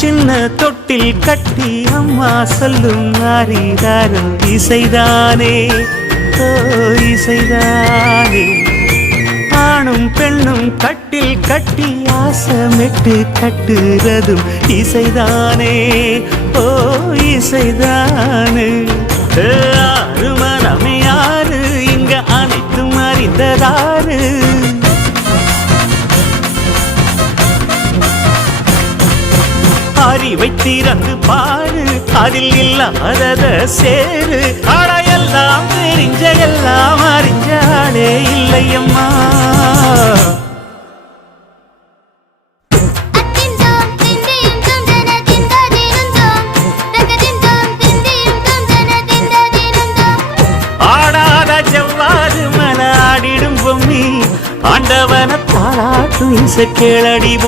சின்ன தொட்டில் கட்டி அம்மா சொல்லும் ஆரிராரோ இசைதானே ஓ இசைதானே. ஆணும் பெண்ணும் கட்டில் கட்டி ஆசமிட்டு கட்டுறதும் இசைதானே ஓ இசைதானே. ஆறு மனமே யாரு இங்க அனைத்தும் அறிந்ததாரு. அறிவை திறந்து பாரு அதில் இல்லாதத சேரு. அடையெல்லாம் தெரிஞ்ச எல்லாம் அறிஞ்சாலே இல்லையம்மா. ஆடாத ஜவ்வாது மன ஆடிடும் பொம்மி ஆண்டவன பாராட்டும் இசை கேளடி.